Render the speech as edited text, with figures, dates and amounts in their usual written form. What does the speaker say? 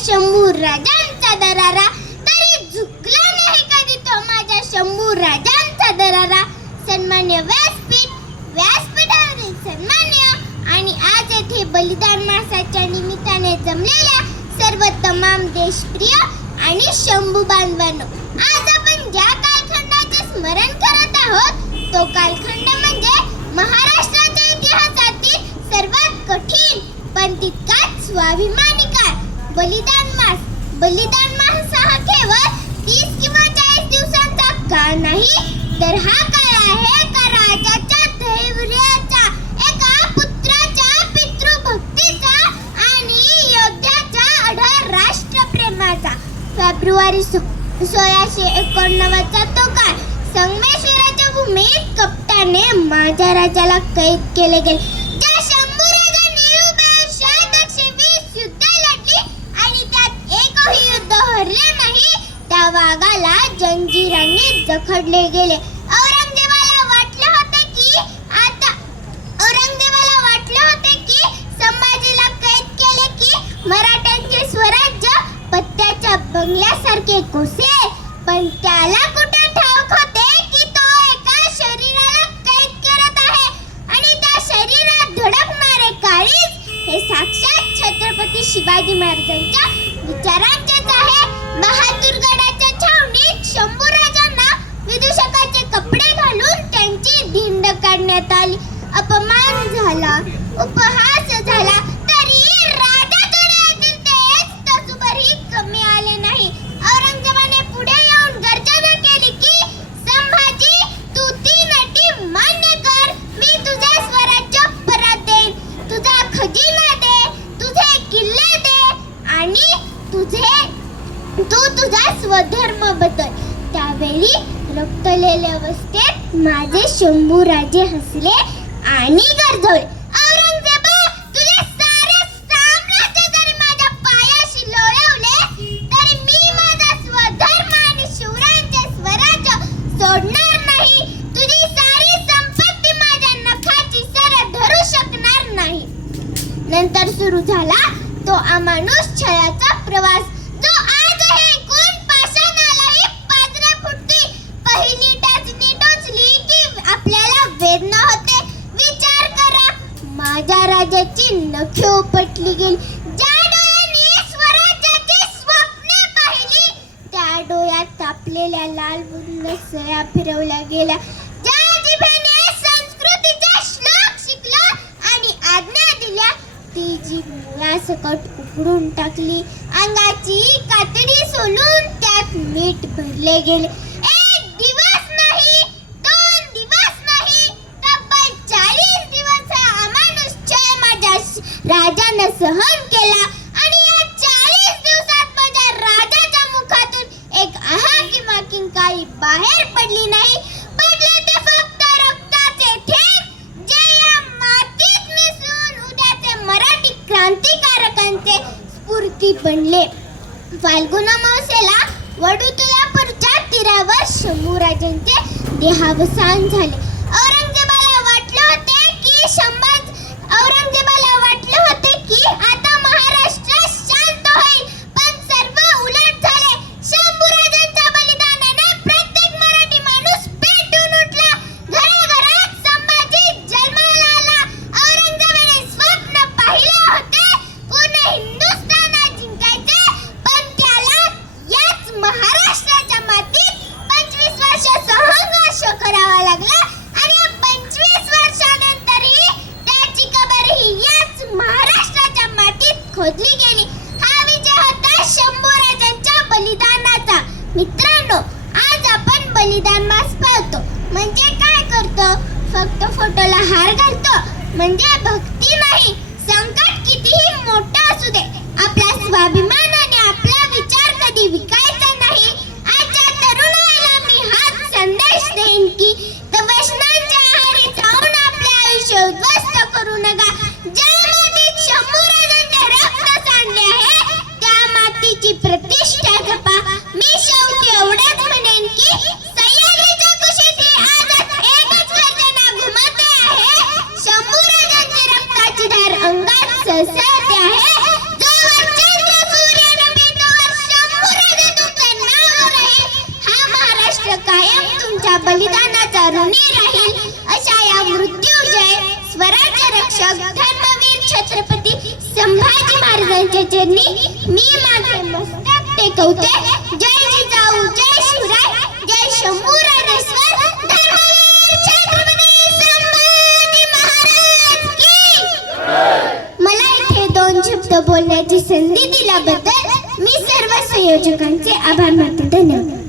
शंभू राजांचा दरारा, तरी झुकला नाही कधी तो माझ्या शंभू राजांचा दरारा. सन्मान्य व्यासपीठावरील सन्मान्य आणि आज येथे बलिदान मासाच्या निमित्ताने जमलेल्या सर्व तमाम देशप्रिय आणि शंभू बांधवांनो, आज आपण ज्या कालखंडाचे स्मरण करत आहोत तो कालखंड म्हणजे महाराष्ट्राच्या इतिहासातील सर्वात कठीण पण तितकाच स्वाभिमानी काळ, बलिदान मास. बलिदान मास हा केवळ 30 किंवा 40 दिवसांचा काळ नाही, तर हा काळ आहे एका राजाच्या धैर्याचा, एका पुत्राच्या पितृभक्तीचा आणि योद्ध्याच्या अढळ राष्ट्रप्रेमाचा. फेब्रुवारी 1689 चा तो काळ. संगमेश्वराच्या भूमीत कपटाने माझ्या राजाला कैद केले गेले. ज्या शंभू राजांनी उभ्या आयुष्यात 120 युद्ध लढली आणि त्यात एकही युद्ध हरले नाही, त्या वाघाला जंजीरांनी जखडले गेले. औरंगजेबाला वाटले होते की संभाजीला कैद केले की मराठ्यांचे स्वराज्य पत्त्याच्या बंगल्यासारखे कोसेल, पण त्याला कुठे ठाऊक होते की तो एका शरीराला कैद करत आहे आणि त्या शरीरात धडकणारे काळीज हे साक्षात छत्रपती शिवाजी महाराजांच्या विचारांचेच आहे. बहादूरगडाच्या छावणीत शंभूराजांना विदूषकाचे कपडे घालून त्यांची धिंड काढण्यात आली. अपमान झाला, उपहास झाला, तरी राजाच्या डोळ्यातील तेज तसुभरही कमी आले नाही. औरंगजेबाने पुढे येऊन गर्जना केली की संभाजी, तू 3 अटी मान्य कर, मी तुझे स्वराज्य परत देईन, तुझा खजिना दे, तुझे किल्ले दे आणि तू तुझा स्वधर्म बदल. त्यावेळी रक्तलेल्या अवस्थेत माझे शंभू राजे हसले आणि गरजवले, औरंगजेबा, तुझे सारे साम्राज्य जरी माझ्या पायाशी लोळवले तरी मी माझा स्वधर्म आणि शिवरायांचे स्वराज्य सोडणार नाही. तुझी सारी संपत्ती माझ्या नखाची सर धरू शकणार नाही. नंतर सुरू झाला तो अमानुष छळाचा प्रवास, जो आजही ऐकून पाषाणालाही पाजरे फुटती. पहिली टाचणी टोचली की आपल्याला वेदना होते. विचार करा, माझ्या राजाची नखे उपटली गेली. ज्या डोळ्यांनी स्वराज्याची स्वप्ने पाहिली त्या डोळ्यात तापलेल्या लाल बुंद सळ्या फिरवल्या गेल्या. ज्या जिभेने संस्कृतीचे श्लोक शिकला आणि आज्ञा दिल्या ती जीभ मुळासकट उकडून टाकली. अंगाची कातडी सोलून त्यात मीठ भरले गेले. 1 दिवस नाही, 2 दिवस नाही, तब्बल 40 दिवस हा अमानुष छळ माझ्या राजानं सहन केला आणि या 40 दिवसात माझ्या राजाच्या मुखातून एक आहा किंवा किंकाळी बाहेर पडली नाही. पडले ते फक्त रक्ताचे थेंब, जे या मातीत मिसळून उद्याचे मराठी क्रांतिकारकांचे स्फूर्ती बनले. फाल्गुन अमावास्येला वडुतुलापूरच्या तीरावर शंभूराजांचे देहावसान झाले. औरंगजेबाला वाटले होते की आता महाराष्ट्र शांत होईल, पण सर्व उलट झाले. शंभूराजांच्या बलिदानाने प्रत्येक मराठी माणूस पेटून उठला. घराघरात संभाजी जन्माला आला. औरंगजेबाने स्वप्न पाहिले होते पूर्ण हिंदुस्थानात जिंकायचे, पण त्याला याच महाराष्ट्राच्या मातीत 25 वर्ष संघर्ष करावा लागला आणि या 25 वर्षानंतरही त्याची कबरही याच महाराष्ट्राच्या मातीत खोदली गेली. हा विजय होता शंभूराजांच्या बलिदानाचा. मित्रांनो, आज आपण बलिदान मास पाळतो म्हणजे काय करतो? फक्त फोटोला हार घालतो म्हणजे भक्ती नाही. संकट कितीही मोठं असू दे, आपला स्वाभिमान आणि आपला विचार कधी विकायचा नाही. आजच्या तरुणाईला मी हाच संदेश देईन की व्यसनांच्या आहारी जाऊन आपले आयुष्य उद्ध्वस्त करू नका. ज्या मातीत शंभूराजांचे रक्त सांडले आहे त्या मातीची प्रतिष्ठा जपा. मी शेवटी एवढेच म्हणेन की सह्याद्रीच्या कुशीत आजच एकच गर्जना घुमते आहे. शंभूराजांची रक्ताची धार अंगात सळसळते आहे. जो आमच्या धर्मवीर छत्रपती संभाजी महाराजांच्या चरणी मी माझे मस्तक टेकवते. जय जिजाऊ, जय शिवराय, जय शंभू राजेश्वर, धर्मवीर छत्रपती संभाजी महाराज की. मला इथे 2 शब्द बोलण्याची संधी दिल्याबद्दल मी सर्व संयोजकांचे आभार मानते. धन्यवाद.